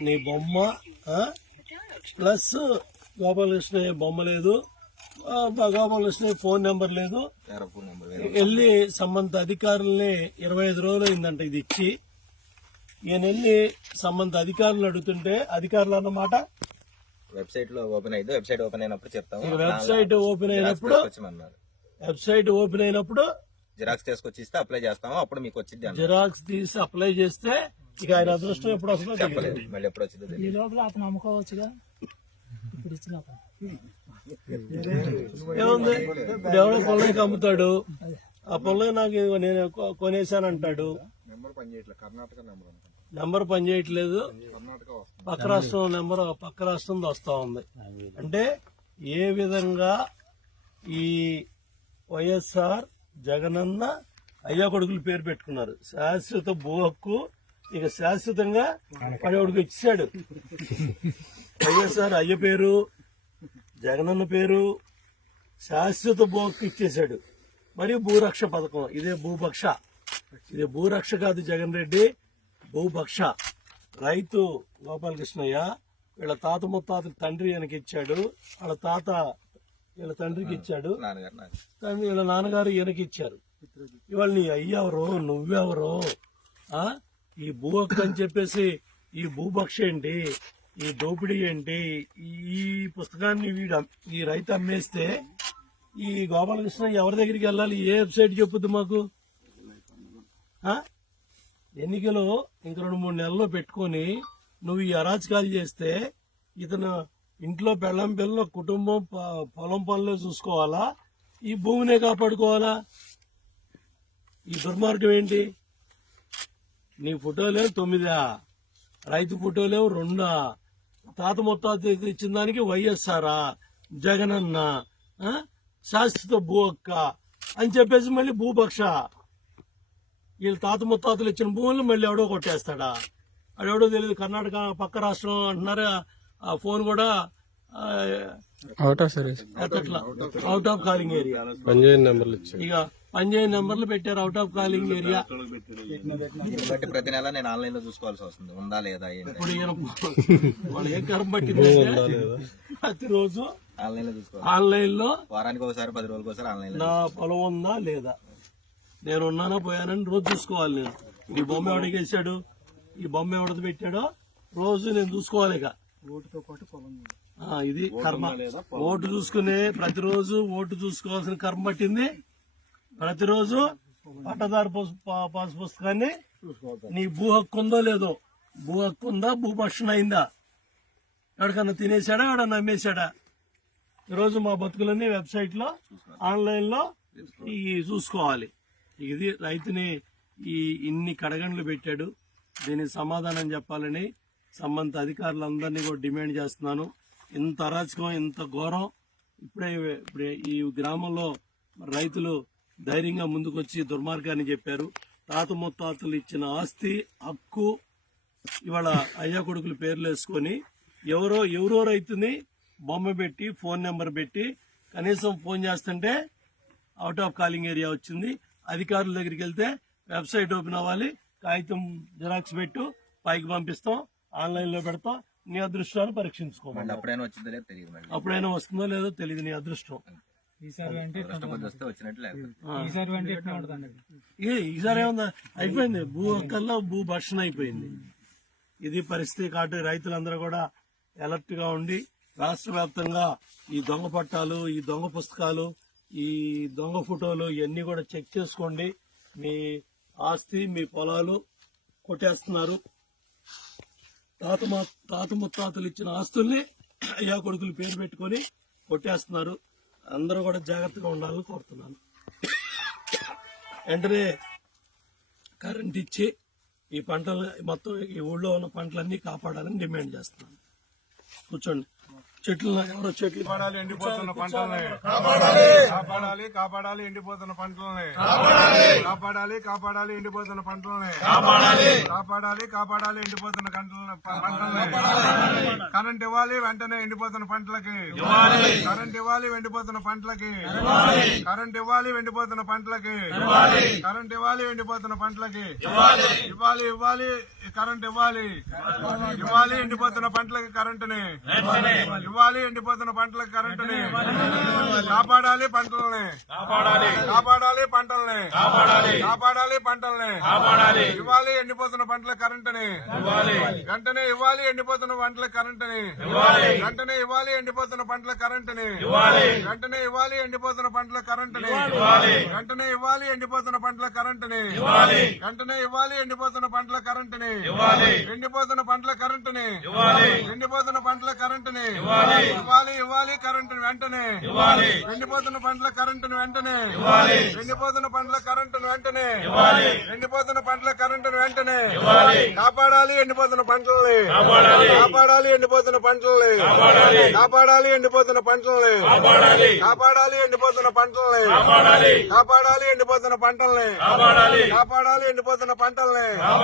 నీ బొమ్మ? ప్లస్ గోపాలకృష్ణయ్య బొమ్మ లేదు. ఆ, గోపాలకృష్ణయ్య ఫోన్ నెంబర్ లేదు. వెళ్ళి సంబంధిత అధికారుల్ని ఇరవై ఐదు రోజులు అయిందంట ఇది ఇచ్చి. ఈయన వెళ్ళి సంబంధిత అధికారులు అడుగుతుంటే అధికారులు అన్నమాట. వెబ్సైట్లో ఓపెన్ అయ్యింది వెబ్సైట్ ఓపెన్ అయినప్పుడు చెప్తాము. వెబ్సైట్ ఓపెన్ అయినప్పుడు వెబ్సైట్ ఓపెన్ అయినప్పుడు జిరాక్స్ తీసుకొచ్చి ఇస్తే అప్లై చేస్తాము అప్పుడు మీకు వచ్చింది జిరాక్స్ తీసి అప్లై చేస్తే ఇక ఆయన అదృష్టం ఎప్పుడు వస్తుందో తెలియదు. చెప్పలేదు. మళ్ళీ ఎప్పుడు వచ్చిందో ఈ లోపల అతను అమ్ముకోవచ్చుగా ఇప్పుడు ఇచ్చిన అతను. ఏముంది? ఎవడో పొలం అమ్ముతాడు ఆ పొలం నాకు నేను కొనేసాను అంటాడు నెంబర్ పనిచేయట్లేదు పక్క రాష్ట్రం నెంబర్ పక్క రాష్ట్రం వస్తా ఉంది. అంటే ఏ విధంగా ఈ వైఎస్ఆర్ జగనన్న అయ్యా కొడుకులు పేరు పెట్టుకున్నారు. శాశ్వత భూ హక్కు ఇక శాశ్వతంగా పడేవాడికి ఇచ్చాడు. వైఎస్ఆర్ అయ్య పేరు జగనన్న పేరు శాశ్వత భూ హక్కు ఇచ్చేశాడు. మరియు భూరక్ష పథకం ఇదే భూపక్ష ఇది భూరక్ష కాదు జగన్ రెడ్డి భూపక్ష రైతు గోపాలకృష్ణయ్య వీళ్ళ తాత ముత్తాత తండ్రి వెనక ఇచ్చాడు. వాళ్ళ తాత వీళ్ళ తండ్రికి ఇచ్చాడు. వీళ్ళ నాన్నగారు ఈయనకి ఇచ్చారు. ఇవాళ నీ అయ్యెవరో నువ్వెవరో ఆ? ఈ భూ అని చెప్పేసి ఈ భూభక్ష ఏంటి ఈ దోపిడీ ఏంటి ఈ పుస్తకాన్ని వీడు ఈ రైతు అమ్మేస్తే ఈ గోపాలకృష్ణ ఎవరి దగ్గరికి వెళ్ళాలి? ఏ వెబ్సైట్ చెప్పుద్ది మాకు? ఎన్నికలు ఇంక రెండు మూడు నెలల్లో పెట్టుకొని నువ్వు ఈ అరాచకాలు చేస్తే ఇతను ఇంట్లో పెళ్ళం పిల్లల కుటుంబం ప- పొలం పనులు చూసుకోవాలా? ఈ భూమినే కాపాడుకోవాలా? ఈ దుర్మార్గం ఏంటి? నీ ఫోటోలేవు తొమ్మిదా? రైతు ఫోటోలేవు రెండా? తాత మొత్తం ఇచ్చిన దానికి వైఎస్ఆరా? జగనన్న ఆ? శాశ్వత భూ హక్క అని చెప్పేసి మళ్ళీ భూపక్ష. వీళ్ళ తాత ముత్తాతలు ఇచ్చిన భూములు మళ్ళీ ఎవడో కొట్టేస్తాడా? అడెవడో తెలియదు కర్ణాటక పక్క రాష్ట్రం అంటున్నారు. ఆ ఫోన్ కూడా out of service out of calling area ఇక పనిచేయని నెంబర్లు పెట్టారు అవుట్ ఆఫ్ కాలింగ్ ఏరియా బట్టి ప్రతి నెల నేను ఆన్లైన్లో చూసుకోవాల్సి వస్తుంది. ఉందా లేదా ఇప్పుడు ఈయన వాళ్ళు ఏం కరం పట్టిందంటే ప్రతిరోజు ఆన్లైన్లో చూసుకోవాలి. ఆన్లైన్లో వారానికి ఒకసారి పది రోజులకి ఒకసారి ఆన్లైన్లో నా పొలం ఉందా లేదా? నేను ఉన్నానా పోయానని రోజు చూసుకోవాలి నేను. ఈ బొమ్మ ఎవడికి వేసాడు? ఈ బొమ్మ ఎవడది పెట్టాడో రోజు నేను చూసుకోవాలి ఇక. ఓటుతో పాటు పొలం ఉంది. ఆ, ఇది కర్మ. ఓటు చూసుకునే ప్రతిరోజు ఓటు చూసుకోవాల్సిన కర్మ పట్టింది. ప్రతిరోజు పట్టదారు పసు- పుస్తకాన్ని నీ భూ హక్కు ఉందో లేదో భూ హక్కు ఉందా భూభక్షణ అయిందా? ఎవరికన్నా తినేశాడా ఎవడన్నా అమ్మేశాడా? ఈరోజు మా బతుకులన్నీ వెబ్సైట్లో ఆన్లైన్లో ఈ చూసుకోవాలి. ఇది రైతుని ఈ ఇన్ని కడగండ్లు పెట్టాడు. దీనికి సమాధానం చెప్పాలని సంబంధిత అధికారులందరినీ కూడా డిమాండ్ చేస్తున్నాను. ఇంత అరాచకం ఇంత ఘోరం. ఇప్పుడే ఇప్పుడే ఈ గ్రామంలో రైతులు ధైర్యంగా ముందుకొచ్చి దుర్మార్గాన్ని చెప్పారు. తాత ముత్తాతలు ఇచ్చిన ఆస్తి హక్కు ఇవాళ అయ్యా కొడుకుల పేర్లు వేసుకొని ఎవరో ఎవరో రైతుని బొమ్మ పెట్టి ఫోన్ నెంబర్ పెట్టి కనీసం ఫోన్ చేస్తుంటే అవుట్ ఆఫ్ కాలింగ్ ఏరియా వచ్చింది. అధికారుల దగ్గరికి వెళ్తే వెబ్సైట్ ఓపెన్ అవ్వాలి. కాగితం జిరాక్స్ పెట్టు పైకి పంపిస్తాం ఆన్లైన్లో పెడతాం. నీ అదృష్టాన్ని పరీక్షించుకోమని మళ్ళీ అప్పుడైనా వచ్చిందో లేదో తెలియదు మళ్ళీ. అప్పుడైనా వస్తుందో లేదో తెలియదు నీ అదృష్టం. ఈసారి అంటే లేకపోతే ఈసారి ఏ ఏమన్నా అయిపోయింది. భూ హక్కల్లో భూ భక్షణ అయిపోయింది. ఇది పరిస్థితి కాబట్టి రైతులందరూ కూడా అలర్ట్గా ఉండి రాష్ట్ర వ్యాప్తంగా ఈ దొంగ పట్టాలు ఈ దొంగ పుస్తకాలు ఈ దొంగ ఫోటోలు ఇవన్నీ కూడా చెక్ చేసుకోండి. మీ ఆస్తి మీ పొలాలు కొట్టేస్తున్నారు. తాత తాత ముత్తాతలు ఇచ్చిన ఆస్తుల్ని అయ్యా కొడుకులు పేరు పెట్టుకొని కొట్టేస్తున్నారు. అందరూ కూడా జాగ్రత్తగా ఉండాలని కోరుతున్నాను. వెంటనే కరెంట్ ఇచ్చి ఈ పంటలు మొత్తం ఈ ఊళ్ళో ఉన్న పంటలన్నీ కాపాడాలని డిమాండ్ చేస్తున్నాను. కూర్చోండి. చెట్లు ఎవరో చెట్లు కాపాడాలి ఎండిపోతున్న పంటల్ని. కాపాడాలి. కాపాడాలి ఎండిపోతున్న పంటల్ని. కాపాడాలి కాపాడాలి ఎండిపోతున్న పంటల్ని. కాపాడాలి. కాపాడాలి ఎండిపోతున్న పంటల్ని పంటల్ని కరెంట్ ఇవ్వాలి వెంటనే ఎండిపోతున్న పంటలకి. కరెంట్ ఇవ్వాలి ఎండిపోతున్న పంటలకి. కరెంట్ ఇవ్వాలి ఎండిపోతున్న పంటలకి. కరెంట్ ఇవ్వాలి ఎండిపోతున్న పంటలకి. ఇవ్వాలి. ఇవ్వాలి కరెంట్ ఇవ్వాలి. ఇవ్వాలి ఎండిపోతున్న పంటలకి కరెంటుని. ఇవ్వాలి ఎండిపోతున్న పంటలకి కరెంటుని. కాపాడాలి పంటల్ని. కాపాడాలి పంటల్ని. కాపాడాలి. పంటల్ని ఇవ్వాలి ఎండిపోతున్న పంటల కరెంటుని వెంటనే ఇవ్వాలి ఎండిపోతున్న పంటల కరెంటుని వెంటనే ఇవ్వాలి ఎండిపోతున్న పంటల కరెంటుని వెంటనే ఇవ్వాలి ఎండిపోతున్న పంటల కరెంటుని వెంటనే ఇవ్వాలి ఎండిపోతున్న పంటల కరెంటుని వెంటనే ఇవ్వాలి ఎండిపోతున్న పంటల కరెంటుని ఎండిపోతున్న పంటల కరెంటుని ఎండిపోతున్న పంటల కరెంటుని ఇవ్వాలి ఇవ్వాలి కరెంటుని వెంటనే ఎండిపోతున్న పంటల కరెంటుని వెంటనే ఎండిపోతున్న పంటల కరెంటుని వెంటనే. ఎండిపోతున్న పంటల కరెంటుని వెంటనే. కాపాడాలి ఎండిపోతున్న పంటల్ని. కాపాడాలి. ఎండిపోతున్న పంటల్ని. కాపాడాలి. ఎండిపోతున్న పంటల్ని. కాపాడాలి. ఎండిపోతున్న పంటల్ని. కాపాడాలి. ఎండిపోతున్న పంటల్ని. కాపాడాలి ఎండిపోతున్న పంటల్ని.